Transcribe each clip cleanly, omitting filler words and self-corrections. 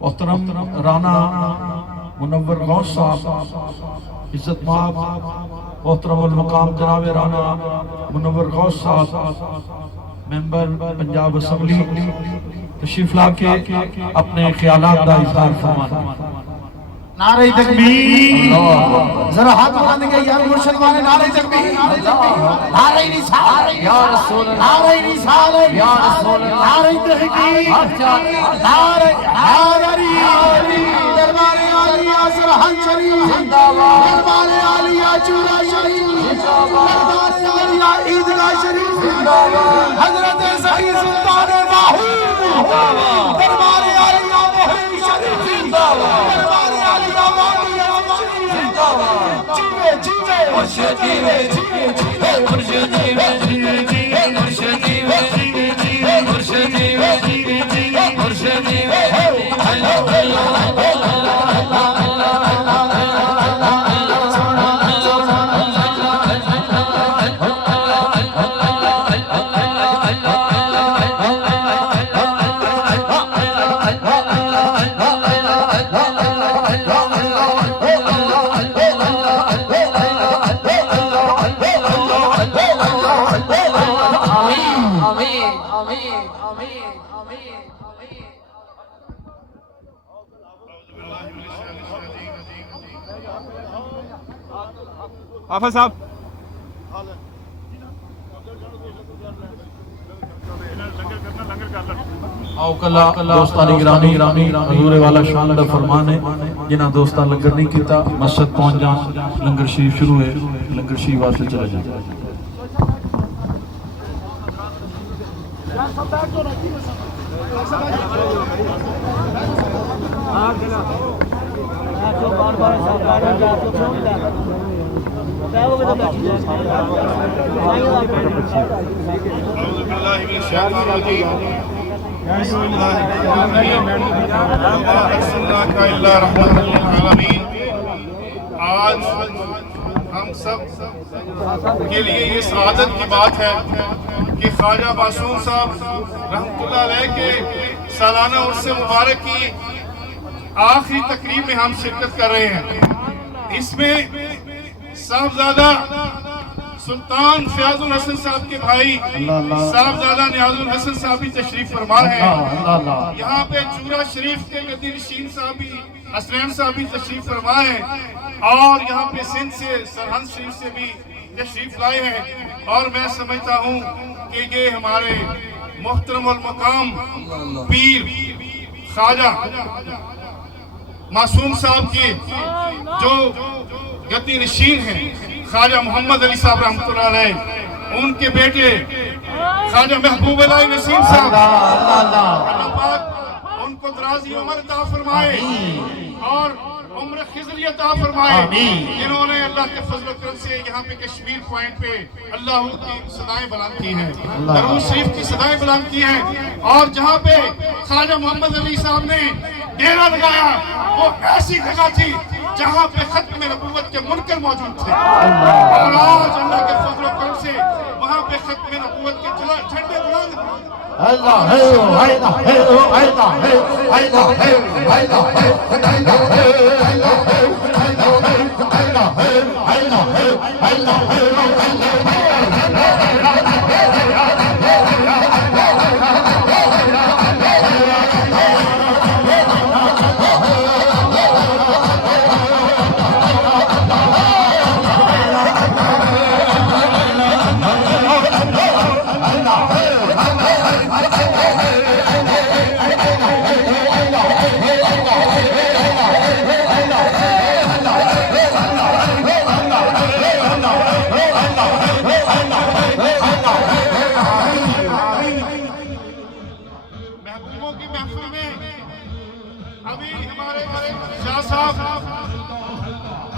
मोहतरम राना मुनव्वर गौस साहब, इज्जत माब मोहतरम मकाम जनाब राना मुनव्वर गौस साहब, मेंबर पंजाब असम्बली तशरीफ लाके अपने ख्यालात का इजहार फरमान। नारे तकबीर, जरा हाथ बुलंद के यार मुर्शिद वाले नारे तकबीर, नारे निसार या रसूल अल्लाह, नारे निसार या रसूल अल्लाह, नारे तकबीर, नारे हैदरी, दरबारे आलिया सरहद शरीफ जिंदाबाद, दरबारे आलिया चूरा शरीफ जिंदाबाद, दरबारे आलिया ईदगाह शरीफ जिंदाबाद, हजरत सईद सुल्तान बाहू जिंदाबाद, दरबारे आलिया मोहरी शरीफ जिंदाबाद, दरबारे आलिया वादी जिंदाबाद, जीवे जीवे मुर्शिद जीवे जीवे जीवे मुर्शिद जीवे जीवे जीवे मुर्शिद जीवे जीवे जीवे मुर्शिद जीवे जीवे जीवे मुर्शिद जीवे हेलो हेलो हाफिज साहब आओ कला दोस्तानी गिरामी गिरामी हजूर वाला शान दा फरमान है, जिन्हां दोस्तां लंगर नहीं कीता मस्जिद पहुंच जान, लंगर शरीफ शुरू है, लंगर शरीफ वास्ते चला जाए। आज हम सब के लिए ये सआदत की बात है कि ख्वाजा मासूम साहब रहमतुल्लाह अलैह के सालाना उर्स मुबारक की आखिरी तकरीब में हम शिरकत कर रहे हैं। इसमें साहबजादा सुल्तान फयाजुल हसन साहब के भाई साहबजादा नियाजुल हसन साहब भी तशरीफ फरमा हैं। यहाँ पे चूरा शरीफ के गद्दी नशीन साहब भी हसनैन साहब भी तशरीफ फरमा हैं और यहाँ पे सिंध से सरहद शरीफ से भी तशरीफ लाए हैं। और मैं समझता हूँ कि ये हमारे मोहतरम अल मकाम पीर ख्वाजा मासूम साहब के जो गद्दी नशीन हैं ख्वाजा मोहम्मद अली साहब रहमतुल्लाह अलैह, उनके बेटे ख्वाजा महबूब अली नसीम साहब, अल्लाह पाक उनको दराज़ी उम्र अता फरमाए और उम्र खिज़री अता फरमाए, जिन्होंने अल्लाह के फजल करम से यहाँ पे कश्मीर पॉइंट पे अल्लाह की सदाएं बुलंद की हैं, दरूद शरीफ की सदाएं बुलंद की हैं। और जहाँ पे ख्वाजा मोहम्मद अली साहब ने डेरा लगाया वो ऐसी जगह थी जहाँ पे खत्म नबूवत के मुनकर मौजूद थे, और आज अल्लाह के फजल करम से वहाँ पे खत्म नबूवत के झंडे बुलंद अल्लाह है अल्लाह है अल्लाह है अल्लाह है अल्लाह है अल्लाह है अल्लाह है अल्लाह है अल्लाह है अल्लाह है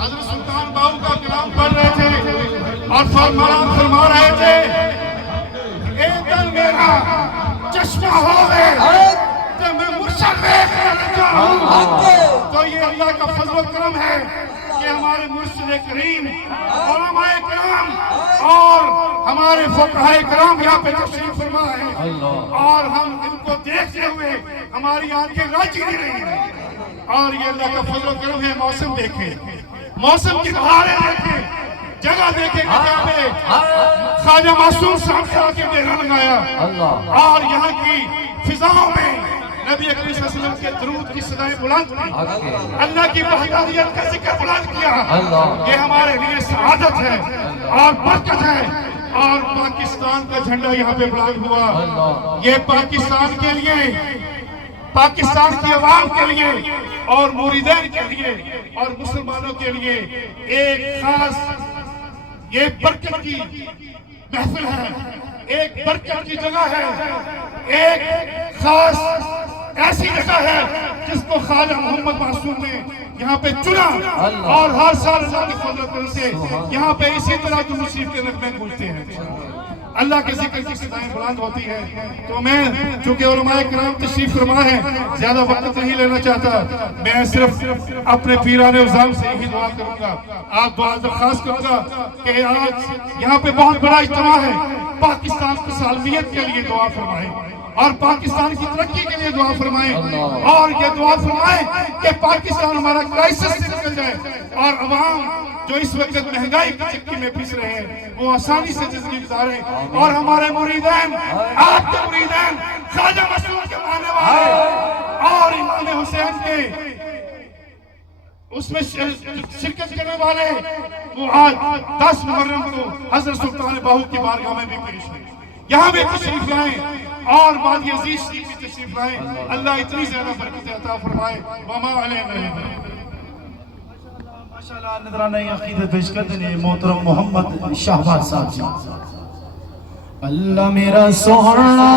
हज़रत सुल्तान बाहू का कलाम पढ़ रहे थे और फरमा रहे थे, ए दिल मेरा चश्मा हो गए तो मैं मुर्शिद देख रहा हूं। तो ये अल्लाह का फजल करम है कि हमारे मुर्शिद करीम उलमाए किराम और हमारे फुक़हा किराम यहाँ पे तशरीफ फरमा है और हम इनको देखते हुए हमारी आंखें राजी नहीं रही हैं। और ये अल्लाह का फजल करम है। मौसम देखे, मौसम की बहारें देखे, जगह देखे जहाँ पे ख्वाजा मासूम साहब से आके डेरा लगाया और यहाँ की फिजाओं में नबी अकरम सल्लल्लाहु अलैहि वसल्लम के दुरूद की सदाएं बुलंद की, अल्लाह की वहदानियत का जिक्र बुलंद किया। ये हमारे लिए सआदत है और बरकत है। और पाकिस्तान का झंडा यहाँ पे बुलंद हुआ। ये पाकिस्तान के लिए, पाकिस्तान की आवाम के लिए और मुरीदैन के लिए और मुसलमानों के लिए एक खास ये बरकत की महफिल है, एक बरकत की जगह है, एक खास ऐसी जगह है जिसको ख्वाजा मोहम्मद मासूम ने यहाँ पे चुना और हर साल अल्लाह के फजल से यहाँ पे इसी तरह की मुसीबत के नगमे गूंजते हैं। अल्लाह के जिक्र की सदाएं बुलंद होती है। तो मैं चूंकि उलमाए किराम तशरीफ फरमा है, ज्यादा वक्त नहीं लेना चाहता, मैं सिर्फ अपने पीराने उज़ाम से यही दुआ करूंगा, आप दुआ दरखास्त करूंगा कि आज यहाँ पे बहुत बड़ा इज्तिमा है। पाकिस्तान की सालमियत के लिए दुआ फरमाए और पाकिस्तान की तरक्की के लिए दुआ फरमाएं और ये दुआ फरमाएं कि पाकिस्तान हमारा क्राइसिस से निकल जाए और अवाम जो इस वक्त महंगाई की चक्की में पिस रहे हैं वो आसानी से जिंदगी गुजारे और हमारे मुरीदैन, आपके मुरीदैन, ख्वाजा मासूम के मानने वाले और इमाम हुसैन के उसमें शिरकत करने वाले वो आज 10 मुहर्रम को हजरत सुल्तान बाहू की बारगाह में भी पेश हुए। यहाँ भी तशरीफ लाएं और बादी अजीज शरीफ भी तशरीफ लाएं। अल्लाह इतनी ज्यादा बरकत अता फरमाए। वमा अलैना माशाअल्लाह। नजराना अकीदत पेश करते हैं मोहतरम मोहम्मद शाहबाज साहब जी। अल्लाह मेरा सोहना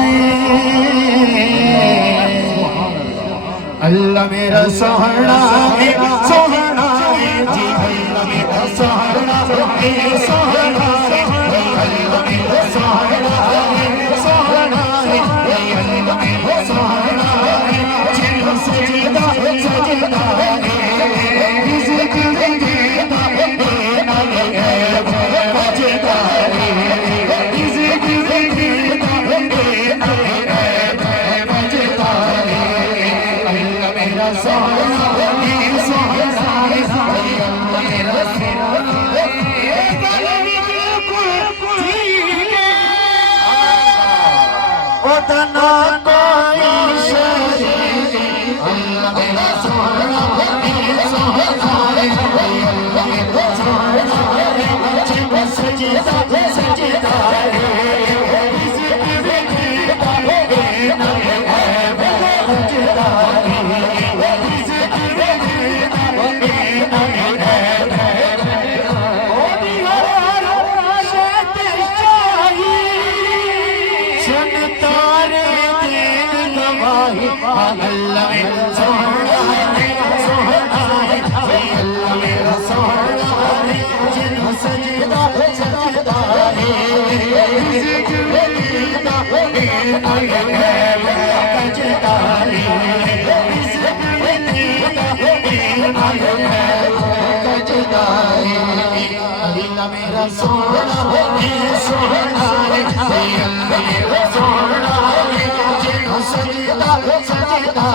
अल्लाह मेरा सोहना सोहना जी, अल्लाह मेरा सोहना सोहना, अल्लाह मेरा सोहना सोहना, अल्लाह मेरा सोहना जिन्हों सजदा सजदा मेरा सोना सोना मेरा सोना जिन्हों सजदा सजदा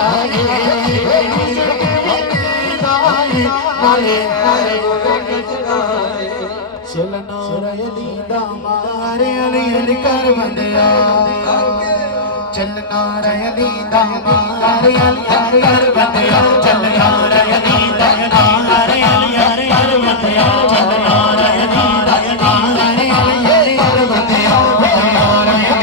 चलना अली दामारे अली अली कर बंदिया, चलना अली दामारे अली कर बंदिया, चलना अली दामारे अली कर बंदिया, चलना अली दामारे अली कर बंदिया, अली अली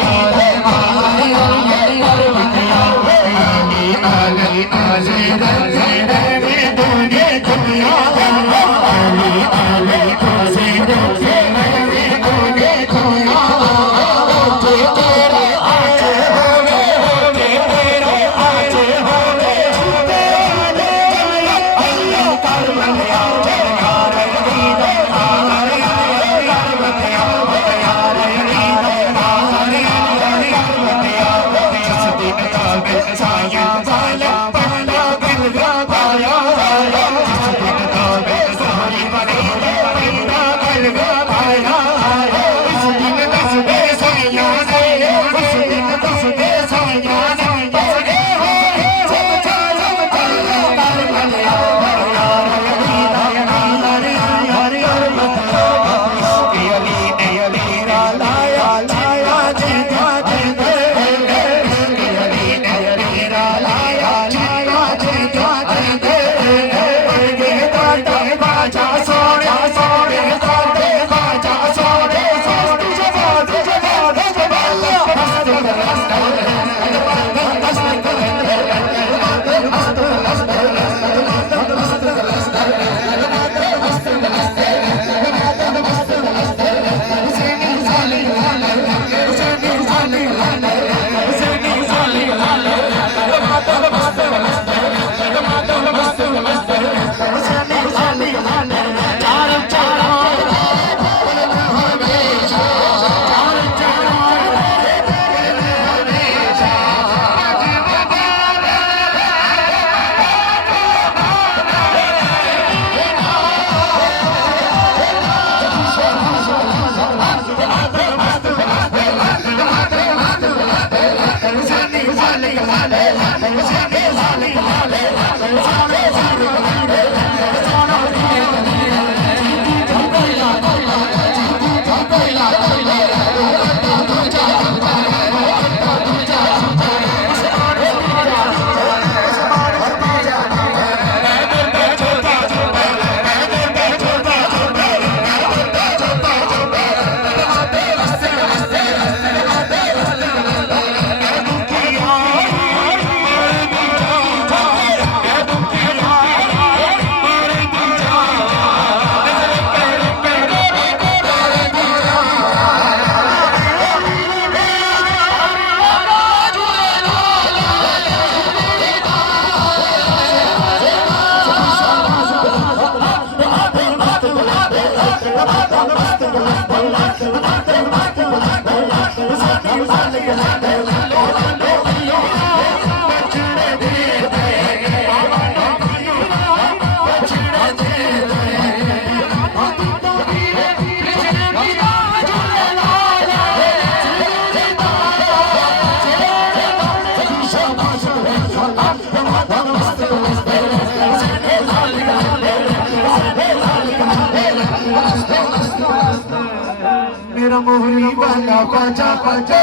मेरा मोहरी वाला बाजा बाजा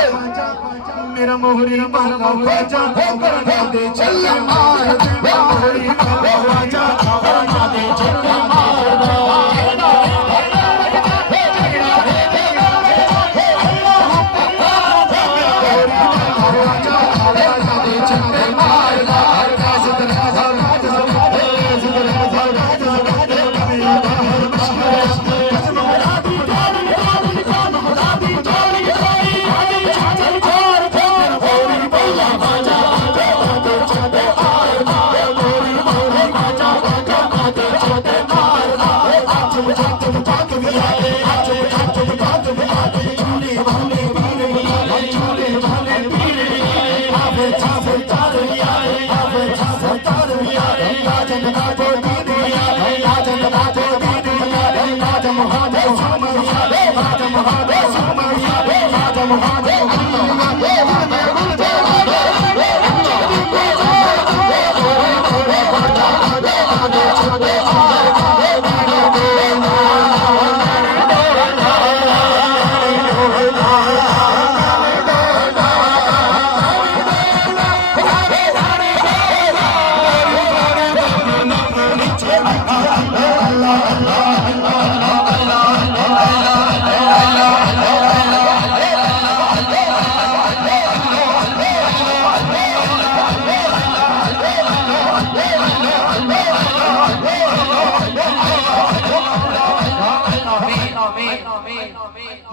मेरा मोहरी वाला बाजा करना दे चल मार मेरा मोहरी वाला बाजा करना दे चल मार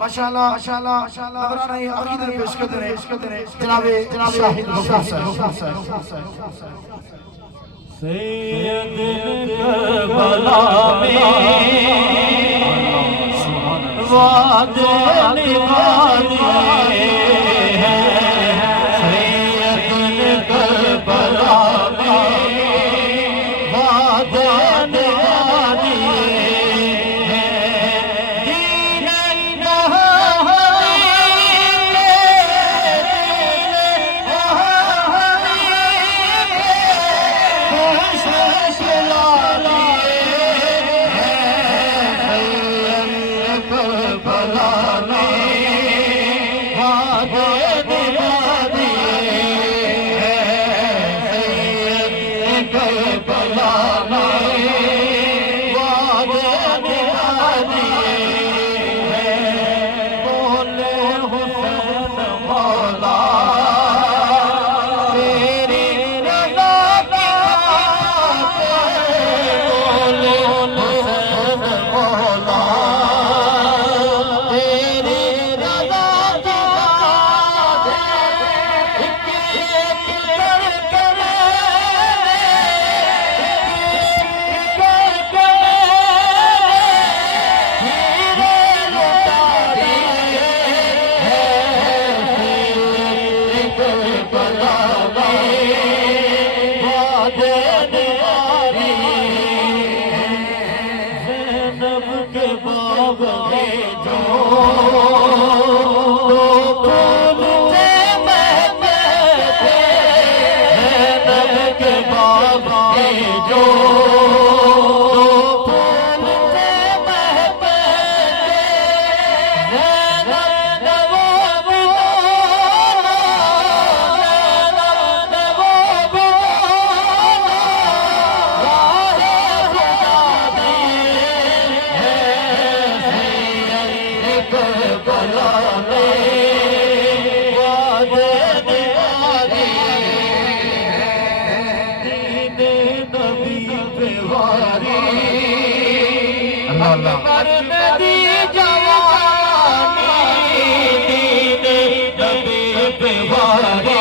माशाल्लाह माशाल्लाह माशाल्लाह नजराना ये अकीदत पेश करते हैं जनाबे शाहिद गफूर साहब सैयद करबला में वादे निभाने हैं सैयद करबला में वादे निभाने भला में अकबर नदी जवानी नबी पे वारी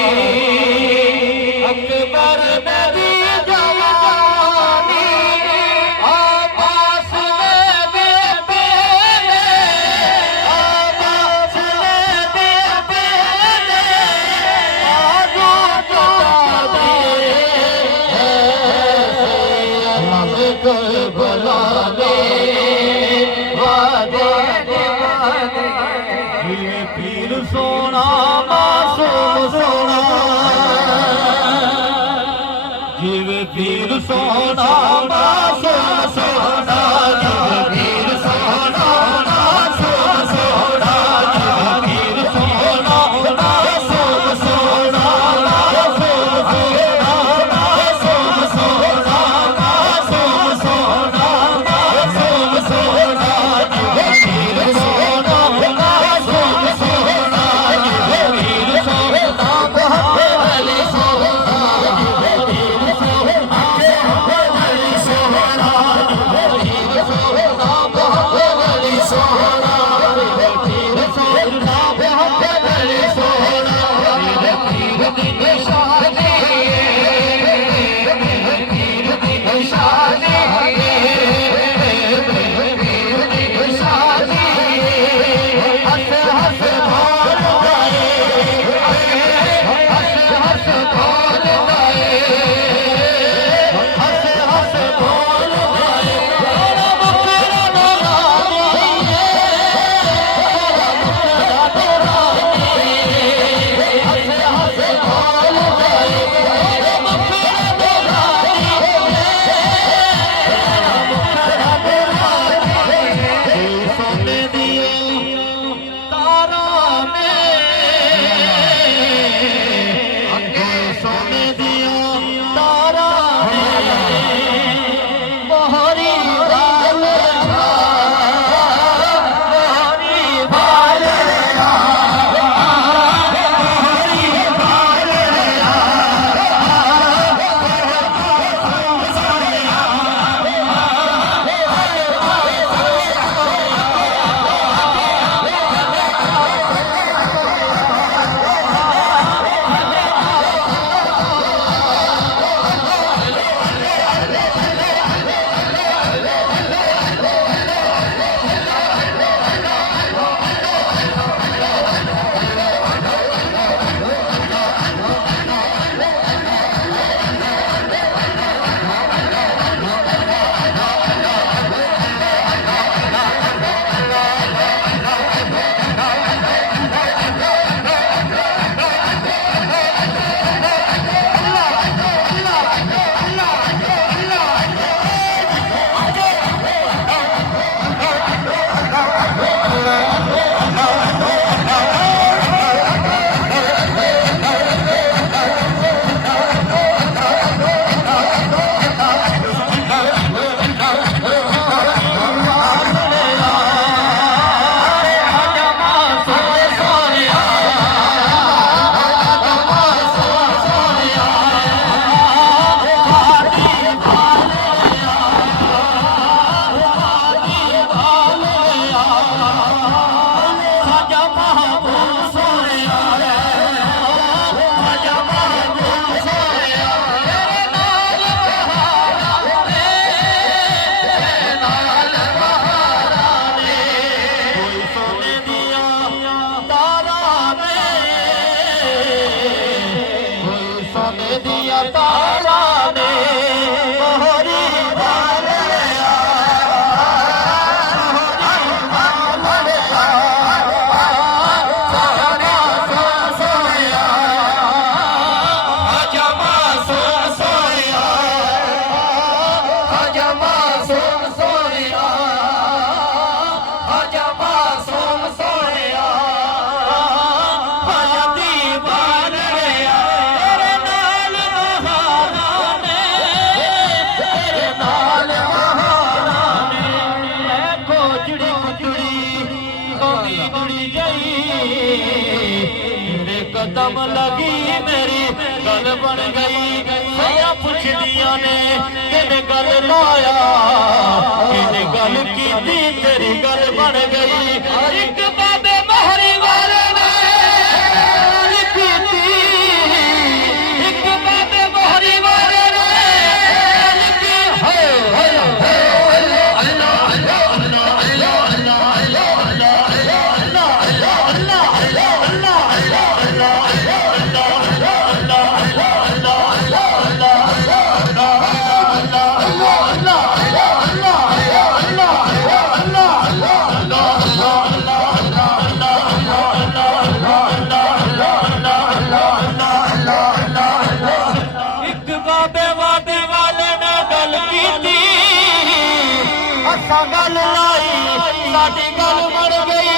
अकबर नदी जवानी आबास नदी पेले आबास नदी पेले आजू चुका दे हम करबला ने वादे ये पीर सोना मासूम सोना जीवे पीर सोना मासूम सोना जीवे पीर सोना मासूम सोना जीवे पीर सोना मासूम सोना मासूम सोना मासूम सोना मासूम सोना मासूम सोना जीवे पीर सोना मासूम सोना जीवे पीर सोना मोहब्बत वाली सोना जीवे पीर सोना मोहब्बत वाली सोना जीवे पीर सोना मोहब्बत वाली सोना जीवे पीर सोना मोहब्बत वाली सोना जीवे पीर दी निशानी जीवे पीर दी निशानी जीवे पीर दी निशानी हंस हंस बोल गए हंस हंस बोल गए हंस हंस बोल गए तेरा मुखड़ा तेरा नहीं है तेरा मुखड़ा तेरा नहीं है हंस हंस बोल गए तेरा मुखड़ा तेरा नहीं है तेरा मुखड़ा तेरा नहीं है सोने दिए तारा में सोने दिया तारा में मोहरी बाल मोहरी बाल मोहरी बाल सोने दिया तारा ने मोहरी बाल कदम लगी मेरी गल बन गई पुछदियां ने गल लाया इन्हें गल की तेरी गल बन गई एक बाबे महरी वाले ने गल कीती एक बाबे महरी वाले ने गल की गल लाई साडी गल बन गई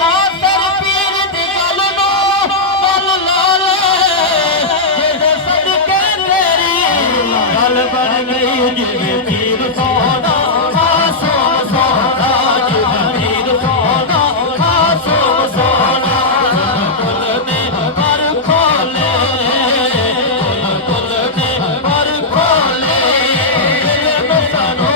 ना तेर पीर दी गल नो गल ला ले जे सदके तेरी गल बन गई जिवे पीर सोना मासूम सोना जिवे पीर सोना मासूम सोना कुल ने पर खोले कुल ने पर खोले दिल सनो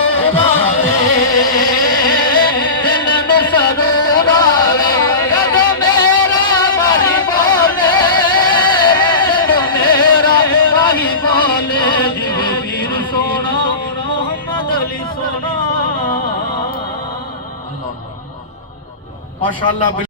माशाअल्लाह।